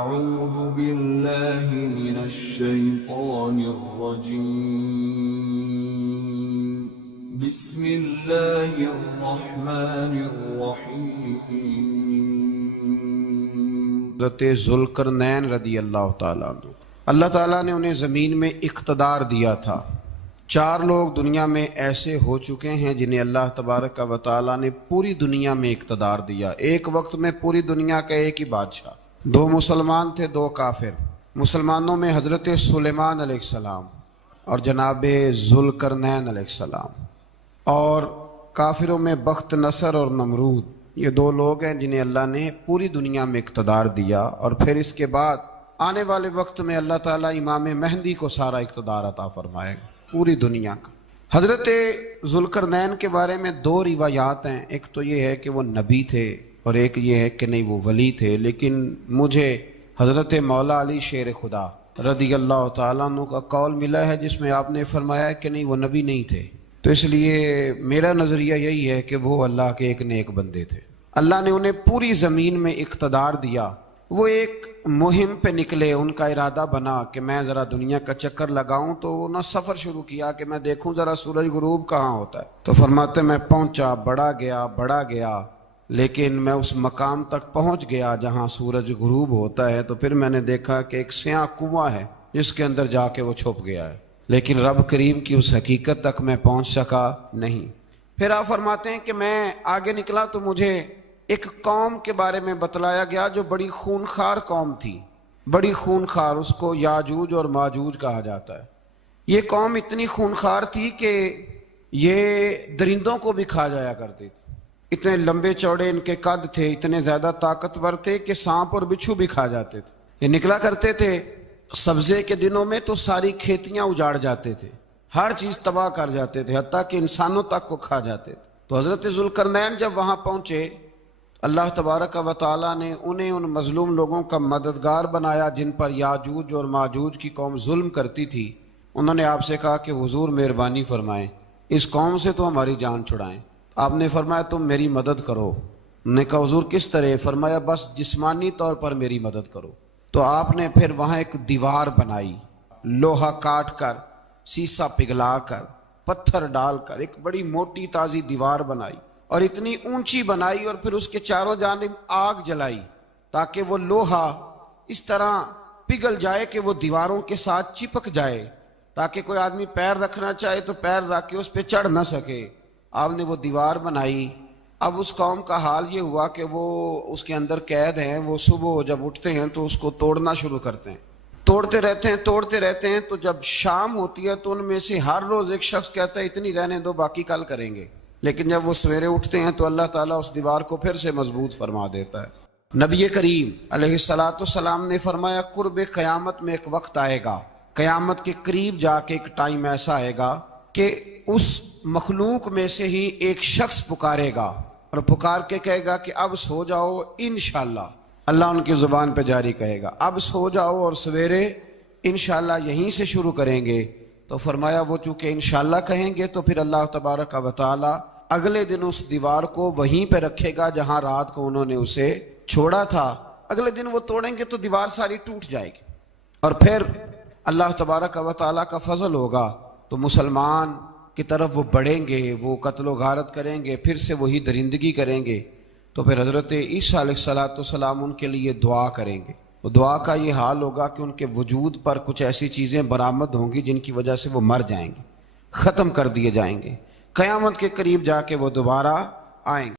أعوذ بالله من الشيطان الرجيم بسم الله الرحمن الرحيم حضرت ذوالقرنین رضی اللہ تعالیٰ عنہ، اللہ تعالیٰ نے انہیں زمین میں اقتدار دیا تھا۔ 4 لوگ دنیا میں ایسے ہو چکے ہیں جنہیں اللہ تبارک و تعالیٰ نے پوری دنیا میں اقتدار دیا، ایک وقت میں پوری دنیا کا ایک ہی بادشاہ۔ 2 مسلمان تھے، 2 کافر۔ مسلمانوں میں حضرت سلیمان علیہ السلام اور جناب ذوالقرنین علیہ السلام، اور کافروں میں بخت نصر اور نمرود۔ یہ 2 لوگ ہیں جنہیں اللہ نے پوری دنیا میں اقتدار دیا، اور پھر اس کے بعد آنے والے وقت میں اللہ تعالیٰ امام مہدی کو سارا اقتدار عطا فرمائے گا پوری دنیا کا۔ حضرت ذوالقرنین کے بارے میں 2 روایات ہیں، ایک تو یہ ہے کہ وہ نبی تھے اور ایک یہ ہے کہ نہیں وہ ولی تھے، لیکن مجھے حضرت مولا علی شیر خدا رضی اللہ تعالیٰ عنہ کا قول ملا ہے جس میں آپ نے فرمایا کہ نہیں وہ نبی نہیں تھے، تو اس لیے میرا نظریہ یہی ہے کہ وہ اللہ کے ایک نیک بندے تھے۔ اللہ نے انہیں پوری زمین میں اقتدار دیا۔ وہ ایک مہم پہ نکلے، ان کا ارادہ بنا کہ میں ذرا دنیا کا چکر لگاؤں، تو انہوں نے سفر شروع کیا کہ میں دیکھوں ذرا سورج غروب کہاں ہوتا ہے۔ تو فرماتے میں پہنچا، بڑا گیا، لیکن میں اس مقام تک پہنچ گیا جہاں سورج غروب ہوتا ہے، تو پھر میں نے دیکھا کہ ایک سیاہ کنواں ہے جس کے اندر جا کے وہ چھپ گیا ہے، لیکن رب کریم کی اس حقیقت تک میں پہنچ سکا نہیں۔ پھر آپ فرماتے ہیں کہ میں آگے نکلا تو مجھے ایک قوم کے بارے میں بتلایا گیا جو بڑی خونخوار قوم تھی، بڑی خونخوار، اس کو یاجوج اور ماجوج کہا جاتا ہے۔ یہ قوم اتنی خونخوار تھی کہ یہ درندوں کو بھی کھا جایا کرتی تھی، اتنے لمبے چوڑے ان کے قد تھے، اتنے زیادہ طاقتور تھے کہ سانپ اور بچھو بھی کھا جاتے تھے۔ یہ نکلا کرتے تھے سبزے کے دنوں میں تو ساری کھیتیاں اجاڑ جاتے تھے، ہر چیز تباہ کر جاتے تھے، حتیٰ کہ انسانوں تک کو کھا جاتے تھے۔ تو حضرت ذوالقرنین جب وہاں پہنچے، اللہ تبارک و تعالیٰ نے انہیں ان مظلوم لوگوں کا مددگار بنایا جن پر یاجوج اور ماجوج کی قوم ظلم کرتی تھی۔ انہوں نے آپ سے کہا کہ حضور مہربانی فرمائیں، اس قوم سے تو ہماری جان چھڑائیں۔ آپ نے فرمایا تم میری مدد کرو۔ انہوں نے کہا حضور کس طرح؟ فرمایا بس جسمانی طور پر میری مدد کرو۔ تو آپ نے پھر وہاں ایک دیوار بنائی، لوہا کاٹ کر، سیسا پگھلا کر، پتھر ڈال کر ایک بڑی موٹی تازی دیوار بنائی، اور اتنی اونچی بنائی، اور پھر اس کے چاروں جانب آگ جلائی تاکہ وہ لوہا اس طرح پگھل جائے کہ وہ دیواروں کے ساتھ چپک جائے، تاکہ کوئی آدمی پیر رکھنا چاہے تو پیر رکھ کے اس پہ چڑھ نہ سکے۔ آپ نے وہ دیوار بنائی۔ اب اس قوم کا حال یہ ہوا کہ وہ اس کے اندر قید ہیں، وہ صبح جب اٹھتے ہیں تو اس کو توڑنا شروع کرتے ہیں، توڑتے رہتے ہیں، تو جب شام ہوتی ہے تو ان میں سے ہر روز ایک شخص کہتا ہے اتنی رہنے دو، باقی کل کریں گے۔ لیکن جب وہ سویرے اٹھتے ہیں تو اللہ تعالیٰ اس دیوار کو پھر سے مضبوط فرما دیتا ہے۔ نبی کریم علیہ السلام نے فرمایا قرب قیامت میں ایک وقت آئے گا، قیامت کے قریب جا کے ایک ٹائم ایسا آئے گا کہ اس مخلوق میں سے ہی ایک شخص پکارے گا اور پکار کے کہے گا کہ اب سو جاؤ انشاءاللہ۔ اللہ ان کی زبان پہ جاری کہے گا اب سو جاؤ اور سویرے انشاءاللہ یہیں سے شروع کریں گے۔ تو فرمایا وہ چونکہ انشاءاللہ کہیں گے تو پھر اللہ تبارک و تعالی اگلے دن اس دیوار کو وہیں پہ رکھے گا جہاں رات کو انہوں نے اسے چھوڑا تھا۔ اگلے دن وہ توڑیں گے تو دیوار ساری ٹوٹ جائے گی، اور پھر اللہ تبارک و تعالی کا فضل ہوگا تو مسلمان کی طرف وہ بڑھیں گے، وہ قتل و غارت کریں گے، پھر سے وہی درندگی کریں گے۔ تو پھر حضرت عیسیٰ علیہ السلام ان کے لیے دعا کریں گے، تو دعا کا یہ حال ہوگا کہ ان کے وجود پر کچھ ایسی چیزیں برآمد ہوں گی جن کی وجہ سے وہ مر جائیں گے، ختم کر دیے جائیں گے۔ قیامت کے قریب جا کے وہ دوبارہ آئیں گے۔